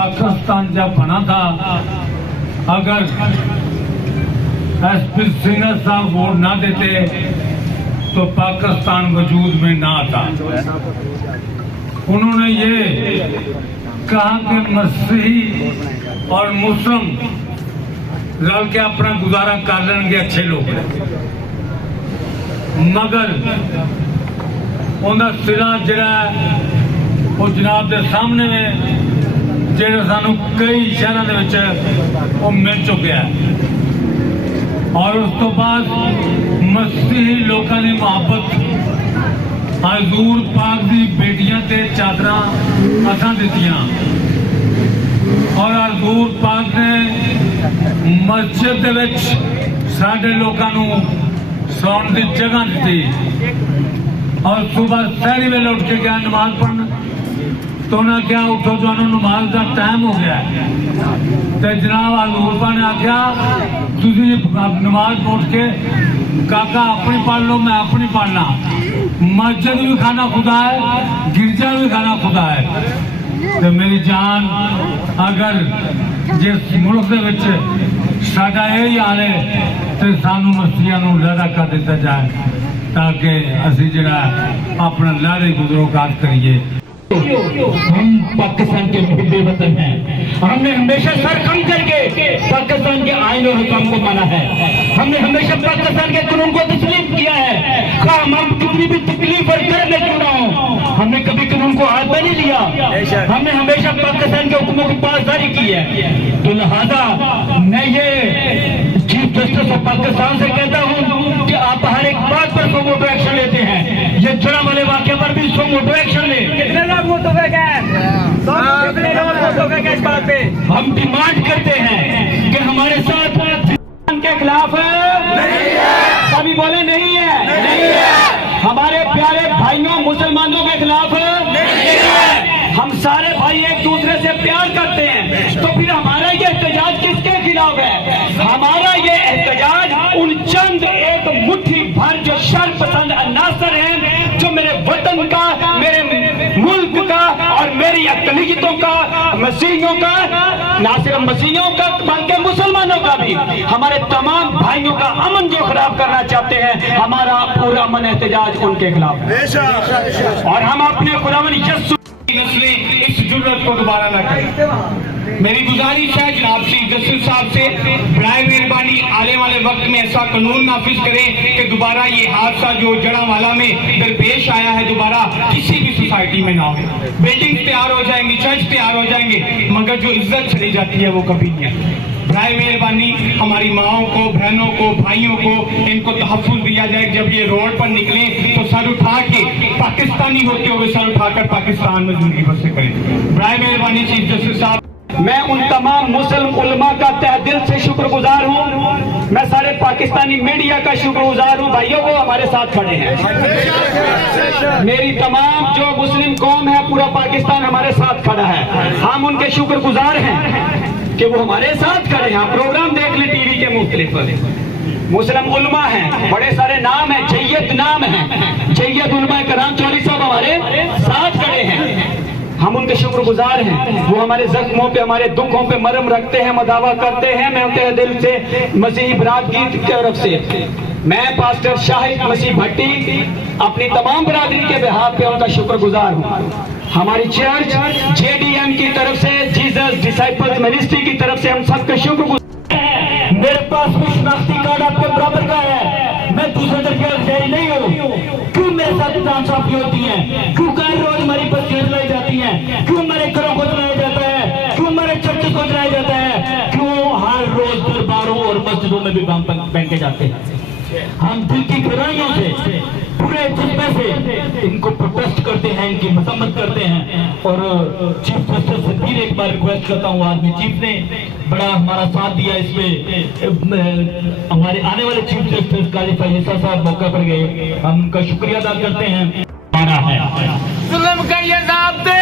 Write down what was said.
पाकिस्तान जब बना था, अगर एसपी सिंगर साहब वोट ना देते तो पाकिस्तान वजूद में ना आता। उन्होंने ये कहा कि मसीही और मुस्लिम रल के अपना गुजारा कर लेंगे, अच्छे लोग हैं, मगर उनका सिरा जरा वो जनाब के सामने ਜਿਹੜਾ ਸਾਨੂੰ कई शहरों ਦੇ ਵਿੱਚ ਉਹ ਮਿਲ ਚੁੱਕਿਆ और उस तो बाद मसीही लोगों ने मुहब्बत हजूर पाक दी बेटियां ते चादरां असां दित्तियां और हजूर पाक ने मस्जिद दे विच साडे लोकां नूं सौण दी जगह दित्ती और सुबह सहरी वेले उठ के गया नमाज पढ़ना, तो उन्हें क्या उठो जो नमाज का टाइम हो गया तो जनाब हजूर पाक ने आख्या तुसी नमाज उठ के काका अपनी पढ़ लो, मैं अपनी पढ़ना। मस्जिद भी खाना खुदा है, गिरजा भी खाना खुदा है। तो मेरी जान, अगर जिस मुल्क दे विच साडा यही हाल है तो सानू मसीहां नूं लड़ा कर दिता जाए ताकि असी जिहड़ा अपना लाड़े गुजरो काज करिए। हम पाकिस्तान के मुहिब्बे वतन हैं, हमने हमेशा सर कम करके पाकिस्तान के आईन और हुक्म को माना है। हमने हमेशा पाकिस्तान के कानून को तस्लीम किया है, हम कितनी भी तकलीफ और दर्द में क्यों ना हो, हमने कभी कानून को हाथ में नहीं लिया। हमने हमेशा पाकिस्तान के हुक्मों की पासदारी की है। तो लिहाजा मैं ये चीफ जस्टिस ऑफ पाकिस्तान से कहता हूँ कि आप हर एक बात पर सो मोटो एक्शन लेते हैं, ये जड़ा वाले वाक्य पर भी सो मोटो एक्शन ले। कितने लोग वोट हो गए इस बात पे? हम डिमांड करते हैं कि हमारे साथ के खिलाफ नहीं है, सभी बोले नहीं है, हमारे प्यारे भाइयों मुसलमानों के खिलाफ नहीं है, हम सारे भाई एक दूसरे से प्यार करते हैं। तो फिर हमारा ये एहतजाज किसके खिलाफ है? हमारा ये एहतजाज उन चंद एक मुट्ठी भर जो शर पसंद अनासर हैं, जो मेरे वतन का, मेरे मुल्क का और मेरी अक़लियतों का, मसीहियों का, ना सिर्फ मसीहियों का बल्कि मुसलमानों का भी, हमारे तमाम भाइयों का अमन जो खराब करना चाहते हैं, हमारा पूरा अमन एहतजाज उनके खिलाफ। और हम अपने खुदावन यस्सु नस्लें इस जुर्रत को दोबारा न करें। मेरी गुजारिश है जनाब चीफ जस्टिस साहब से, बराए मेहरबानी आने वाले वक्त में ऐसा कानून नाफिज करें कि दोबारा ये हादसा जो जड़ावाला में दरपेश आया है दोबारा किसी भी सोसाइटी में ना हो। बिल्डिंग तैयार हो जाएंगी, चर्च तैयार हो जाएंगे, मगर जो इज्जत चली जाती है वो कभी नहीं आती। बराए मेहरबानी हमारी माओं को, बहनों को, भाइयों को इनको तहफ़्फ़ुज़ दिया जाए। जब ये रोड पर निकले तो सर उठा के पाकिस्तानी होते हुए सर उठाकर पाकिस्तान में जिंदगी बसर करें। बराए मेहरबानी चीफ जस्टिस साहब, मैं उन तमाम मुस्लिम उलमा का तहे दिल से शुक्रगुजार हूँ। मैं सारे पाकिस्तानी मीडिया का शुक्रगुजार हूँ, भाइयों को हमारे साथ खड़े हैं। मेरी तमाम जो मुस्लिम कौम है, पूरा पाकिस्तान हमारे साथ खड़ा है। हम उनके शुक्रगुजार हैं कि वो हमारे साथ खड़े हैं। आप प्रोग्राम देख लें टीवी के मुख्तलिफ मुस्लिम उलमा हैं, बड़े सारे नाम हैं, जय्यद नाम है, जय्यद उलमा कराम चौधरी साहब हमारे साथ खड़े हैं। हम उनके शुक्रगुजार हैं, वो हमारे जख्मों पे, हमारे दुखों पे मरहम रखते हैं, मदावा करते हैं। मैं उनके दिल से मसीही बरादरी की तरफ से, मैं पास्टर शाहिद मसीह भट्टी अपनी तमाम बरादरी के बिहाफ पे उनका शुक्रगुजार हूँ। हमारी चर्च JDM की तरफ से, जीसस डिसाइपल्स मिनिस्ट्री की तरफ से हम सबके शुक्रगुजार हैं। मेरे पास भी शनाख्ती कार्ड आपके बराबर का है, मैं दूसरे दर्जे का शहरी नहीं हूँ। क्यों मेरे साथ नाइंसाफी होती है? क्यों कई रोज हमारी बस्तियां जलाई जाती हैं? क्यों हमारे घरों को जलाया जाता है? क्यों हमारे चर्च को जलाया जाता है? क्यों हर रोज दरबारों और मस्जिदों में भी बम फेंके जाते हैं? हम दिल की गहराइयों से, पूरे जज्बे से इनको प्रोटेस्ट करते हैं, इनकी मसम्मत करते हैं। और चीफ जस्टिस से फिर एक बार रिक्वेस्ट करता हूँ, आदमी चीफ ने बड़ा हमारा साथ दिया इसमें। हमारे आने वाले चीफ जस्टिस काजी फैसला साहब मौका पर गए, हम उनका शुक्रिया अदा करते हैं। जुल्म का ये ज़ाब्ते